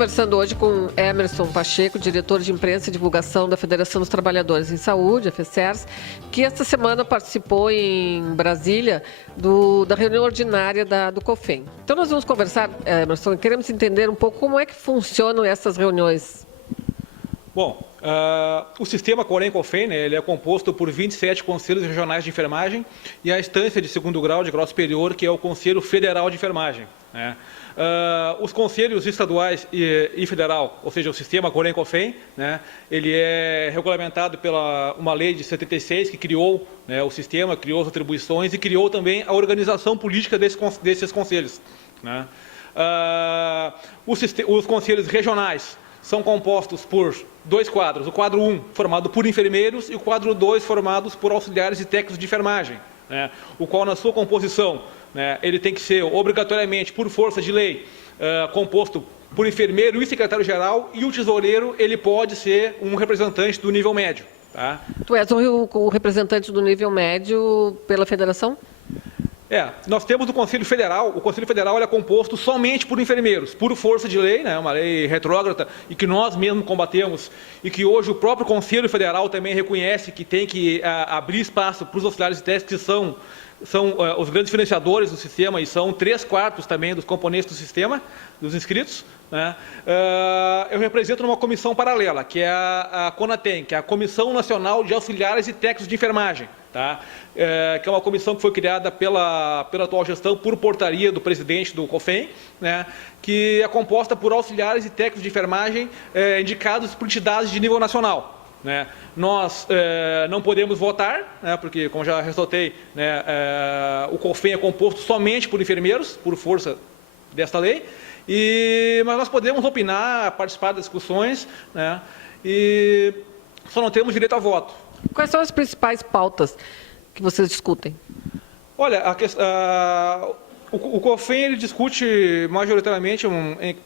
conversando hoje com Emerson Pacheco, diretor de imprensa e divulgação da Federação dos Trabalhadores em Saúde, a FECERS, que esta semana participou em Brasília da reunião ordinária do COFEM. Então nós vamos conversar, Emerson, e queremos entender um pouco como é que funcionam essas reuniões. Bom, o sistema Corém-COFEM, né, ele é composto por 27 conselhos regionais de enfermagem e a instância de segundo grau, de grau superior, que é o Conselho Federal de Enfermagem, né? Os conselhos estaduais e federal, ou seja, o sistema Corém-COFEM, né, ele é regulamentado pela uma lei de 76 que criou, né, o sistema, criou as atribuições e criou também a organização política desses conselhos, né? Os conselhos regionais são compostos por dois quadros, o quadro 1 formado por enfermeiros e o quadro 2 formados por auxiliares e técnicos de enfermagem, né, o qual na sua composição, né, ele tem que ser obrigatoriamente, por força de lei, composto por enfermeiro e secretário-geral, e o tesoureiro ele pode ser um representante do nível médio. Tá? Tu és o representante do nível médio pela federação? Nós temos o Conselho Federal. O Conselho Federal é composto somente por enfermeiros, por força de lei, né, uma lei retrógrada e que nós mesmos combatemos e que hoje o próprio Conselho Federal também reconhece que tem que abrir espaço para os auxiliares de teste, que são os grandes financiadores do sistema e são 3/4 também dos componentes do sistema, dos inscritos, né? Eu represento numa comissão paralela, que é a CONATEM, que é a Comissão Nacional de Auxiliares e Técnicos de Enfermagem, tá? Que é uma comissão que foi criada pela atual gestão por portaria do presidente do COFEM, né? Que é composta por auxiliares e técnicos de enfermagem indicados por entidades de nível nacional. Né? Nós não podemos votar, né, porque, como já ressaltei, né, o COFEM é composto somente por enfermeiros, por força desta lei, mas nós podemos opinar, participar das discussões, né, e só não temos direito a voto. Quais são as principais pautas que vocês discutem? Olha, o COFEM ele discute majoritariamente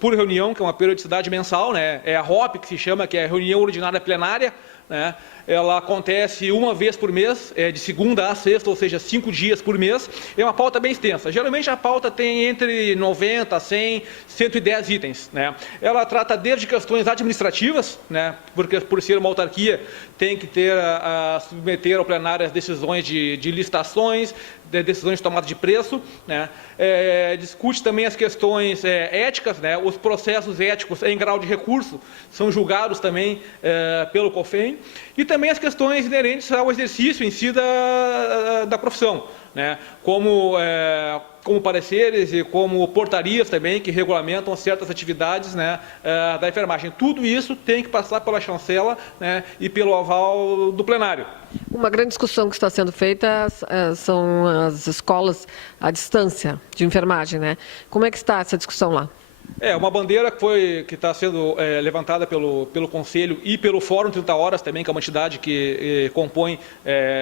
por reunião, que é uma periodicidade mensal, né? É a ROP, que se chama, que é a reunião ordinária plenária, né? Ela acontece uma vez por mês, de segunda a sexta, ou seja, 5 dias por mês. É uma pauta bem extensa. Geralmente a pauta tem entre 90, 100, 110 itens, né? Ela trata desde questões administrativas, né? Porque por ser uma autarquia tem que submeter ao plenário as decisões de licitações, decisões de tomada de preço, né? Discute também as questões éticas, né? Os processos éticos em grau de recurso são julgados também pelo COFEM, e também as questões inerentes ao exercício em si da profissão, né? Como pareceres e como portarias também que regulamentam certas atividades, né, da enfermagem. Tudo isso tem que passar pela chancela, né, e pelo aval do plenário. Uma grande discussão que está sendo feita são as escolas à distância de enfermagem, né? Como é que está essa discussão lá? Uma bandeira que está sendo levantada pelo Conselho e pelo Fórum 30 Horas também, que é uma entidade que compõe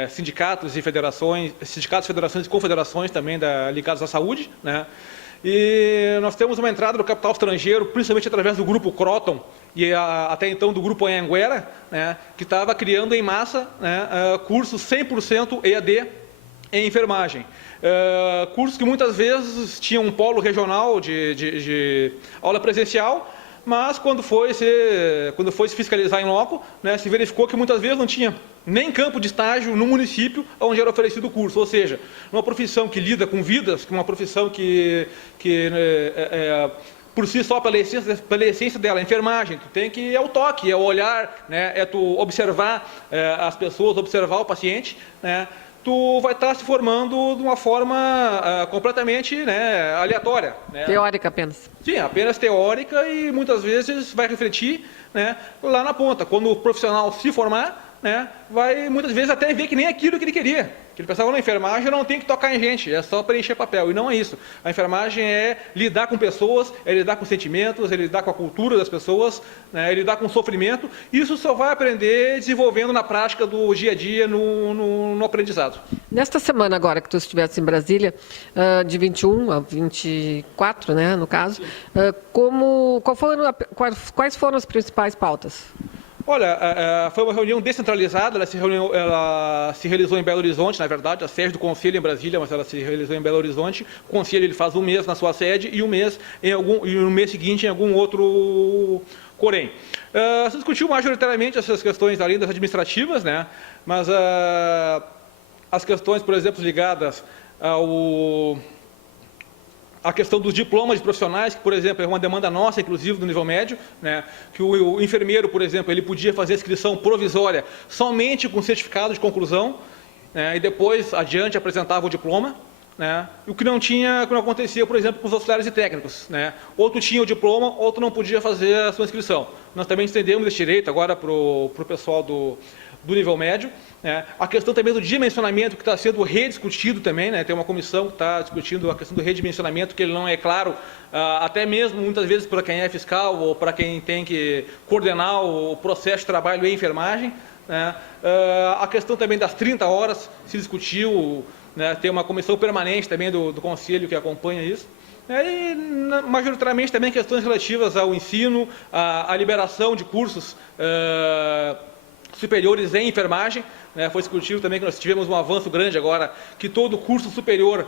sindicatos e federações, federações e confederações também ligadas à saúde, né? E nós temos uma entrada do capital estrangeiro, principalmente através do Grupo Croton e até então do Grupo Anhanguera, né, que estava criando em massa, né, cursos 100% EAD em enfermagem. Cursos que muitas vezes tinham um polo regional de aula presencial, mas quando foi se fiscalizar em loco, né, se verificou que muitas vezes não tinha nem campo de estágio no município onde era oferecido o curso. Ou seja, uma profissão que lida com vidas, uma profissão que por si só, pela essência dela, a enfermagem, tu tem que, é o toque, é o olhar, né, é tu observar as pessoas, observar o paciente, né, tu vai estar se formando de uma forma completamente, né, aleatória. Né? Teórica apenas. Sim, apenas teórica, e muitas vezes vai refletir, né, lá na ponta. Quando o profissional se formar, né, vai muitas vezes até ver que nem aquilo que ele queria. Que ele pensava, na enfermagem não tem que tocar em gente, é só preencher papel. E não é isso. A enfermagem é lidar com pessoas, é lidar com sentimentos, é lidar com a cultura das pessoas, né, é lidar com o sofrimento. Isso só vai aprender desenvolvendo na prática do dia a dia, no aprendizado. Nesta semana agora que tu estivesse em Brasília, de 21 a 24, né, no caso, quais foram as principais pautas? Olha, foi uma reunião descentralizada, ela se realizou em Belo Horizonte, na verdade, a sede do Conselho em Brasília, mas ela se realizou em Belo Horizonte. O Conselho ele faz um mês na sua sede e no mês seguinte em algum outro Corém. Se discutiu majoritariamente essas questões além das administrativas, né? Mas as questões, por exemplo, ligadas a questão dos diplomas de profissionais, que, por exemplo, é uma demanda nossa, inclusive, do nível médio, né? Que o enfermeiro, por exemplo, ele podia fazer a inscrição provisória somente com certificado de conclusão, né? E depois, adiante, apresentava o diploma, né? E o que não acontecia, por exemplo, com os auxiliares e técnicos, né? Outro tinha o diploma, outro não podia fazer a sua inscrição. Nós também estendemos esse direito agora para o pessoal do nível médio, né? A questão também do dimensionamento, que está sendo rediscutido também, né? Tem uma comissão que está discutindo a questão do redimensionamento, que ele não é claro, até mesmo muitas vezes para quem é fiscal ou para quem tem que coordenar o processo de trabalho em enfermagem, né? A questão também das 30 horas se discutiu, né? Tem uma comissão permanente também do Conselho que acompanha isso. E, majoritariamente, também questões relativas ao ensino, à liberação de cursos superiores em enfermagem, né? Foi discutido também que nós tivemos um avanço grande agora, que todo curso superior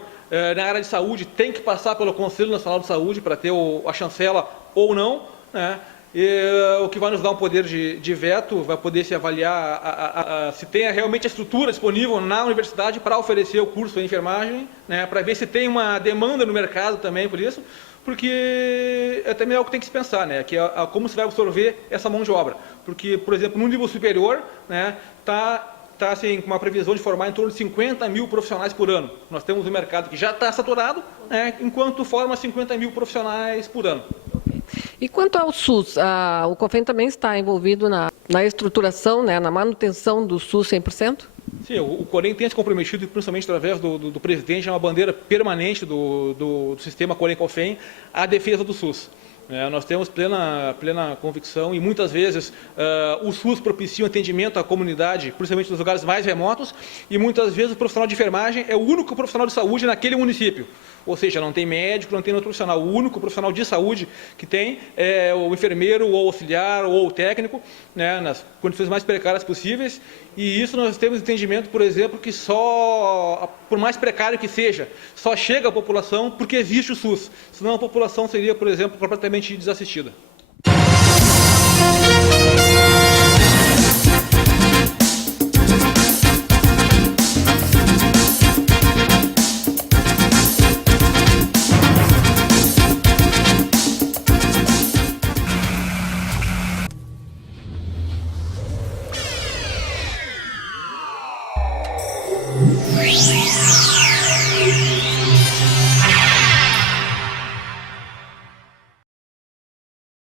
na área de saúde tem que passar pelo Conselho Nacional de Saúde para ter a chancela ou não, né? O que vai nos dar um poder de veto, vai poder se avaliar se tem realmente a estrutura disponível na universidade para oferecer o curso em enfermagem, né? Para ver se tem uma demanda no mercado também por isso, porque é também algo que tem que se pensar, né? Que é como se vai absorver essa mão de obra. Porque, por exemplo, no nível superior, né, tá assim, com uma previsão de formar em torno de 50 mil profissionais por ano. Nós temos um mercado que já está saturado, né, enquanto forma 50 mil profissionais por ano. E quanto ao SUS, o COFEN também está envolvido na estruturação, né, na manutenção do SUS 100%? Sim, o Corém tem se comprometido, principalmente através do presidente, é uma bandeira permanente do sistema Corém-COFEN, à defesa do SUS. Nós temos plena convicção e muitas vezes o SUS propicia um atendimento à comunidade, principalmente nos lugares mais remotos, e muitas vezes o profissional de enfermagem é o único profissional de saúde naquele município. Ou seja, não tem médico, não tem outro profissional. O único profissional de saúde que tem é o enfermeiro, ou auxiliar, ou o técnico, né, nas condições mais precárias possíveis. E isso nós temos entendimento, por exemplo, que por mais precário que seja, só chega à população porque existe o SUS. Senão a população seria, por exemplo, completamente desassistida. Yeah.